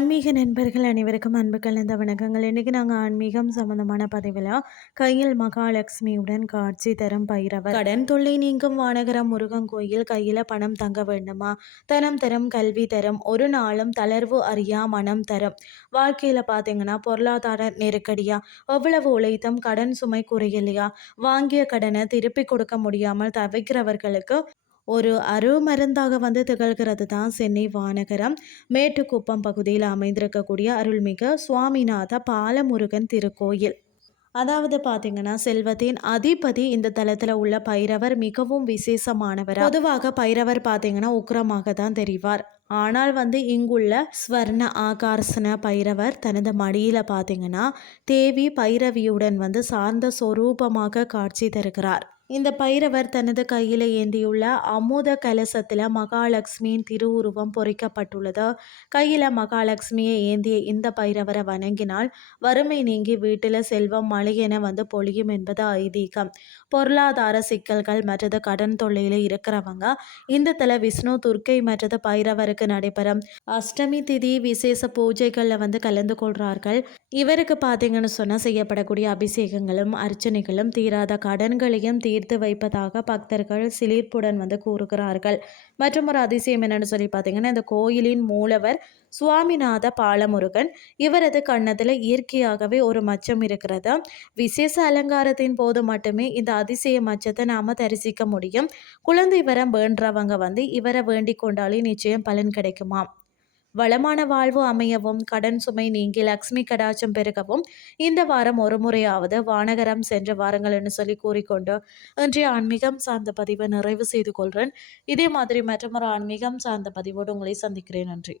ஆன்மீக நண்பர்கள் அனைவருக்கும் அன்பு கலந்த வணக்கங்கள். இன்னைக்கு நாங்கள் ஆன்மீகம் சம்பந்தமான பதிவில் கையில் மகாலட்சுமியுடன் காட்சி தரும் பைரவர், கடன் தொல்லை நீங்கும் வானகரம் முருகன் கோயில், கையில் பணம் தங்க வேண்டுமா, தனம் தரும் கல்வி தரும், ஒரு நாளும் தளர்வு அறியா மனம் தரும். வாழ்க்கையில் பார்த்தீங்கன்னா பொருளாதார நெருக்கடியா, எவ்வளவு உழைத்தும் கடன் சுமை குறையலையா, வாங்கிய கடனை திருப்பி கொடுக்க முடியாமல் தவிக்கிறவர்களுக்கு ஒரு அருமருந்தாக திகழ்கிறது தான் சென்னை வானகரம் மேட்டுக்குப்பம் பகுதியில் அமைந்திருக்கக்கூடிய அருள்மிகு சுவாமிநாத பாலமுருகன் திருக்கோயில். அதாவது பார்த்தீங்கன்னா செல்வத்தின் அதிபதி இந்த தலத்தில் உள்ள பைரவர் மிகவும் விசேஷமானவர். பொதுவாக பைரவர் பார்த்தீங்கன்னா உக்கிரமாக தான் தெரிவார். ஆனால் இங்குள்ள ஸ்வர்ண ஆகர்ஷண பைரவர் தனது மடியில் பார்த்தீங்கன்னா தேவி பைரவியுடன் சார்ந்த சொரூபமாக காட்சி தருகிறார். இந்த பைரவர் தனது கையில் ஏந்தியுள்ள அமுத கலசத்தில் மகாலட்சுமியின் திருவுருவம் பொறிக்கப்பட்டுள்ளது. கையில் மகாலட்சுமியை ஏந்திய இந்த பைரவரை வணங்கினால் வறுமை நீங்கி வீட்டில் செல்வம் மழையென பொழியும் என்பது ஐதீகம். பொருளாதார சிக்கல்கள் மற்றது கடன் தொல்லையில் இருக்கிறவங்க இந்த தல விஷ்ணு துர்க்கை மற்றது பைரவருக்கு நடைபெறும் அஷ்டமி திதி விசேஷ பூஜைகளில் கலந்து கொள்கிறார்கள். இவருக்கு பார்த்தீங்கன்னு சொன்னால் செய்யப்படக்கூடிய அபிஷேகங்களும் அர்ச்சனைகளும் தீராத கடன்களையும் தீர்த்து வைப்பதாக பக்தர்கள் சிலிர்ப்புடன் கூறுகிறார்கள். மற்றும் ஒரு அதிசயம் என்னன்னு சொல்லி பார்த்தீங்கன்னா இந்த கோயிலின் மூலவர் சுவாமிநாத பாலமுருகன், இவரது கன்னத்தில் இயற்கையாகவே ஒரு மச்சம் இருக்கிறது. விசேஷ அலங்காரத்தின் போது மட்டுமே இந்த அதிசய மச்சத்தை நாம தரிசிக்க முடியும். குழந்தை வரம் வேண்டவங்க இவரை வேண்டிக் கொண்டாலே நிச்சயம் பலன் கிடைக்குமாம். வளமான வாழ்வு அமையவும், கடன் சுமை நீங்கி லக்ஷ்மி கடாட்சம் பெருகவும் இந்த வாரம் ஒரு முறையாவது வானகரம் சென்ற வாரங்கள்னு சொல்லி கூறிக்கொண்டு இன்றைய ஆன்மீகம் சார்ந்த பதிவை நிறைவு செய்து கொள்கிறேன். இதே மாதிரி மற்றொரு ஆன்மீகம் சார்ந்த பதிவோடு உங்களை சந்திக்கிறேன். நன்றி.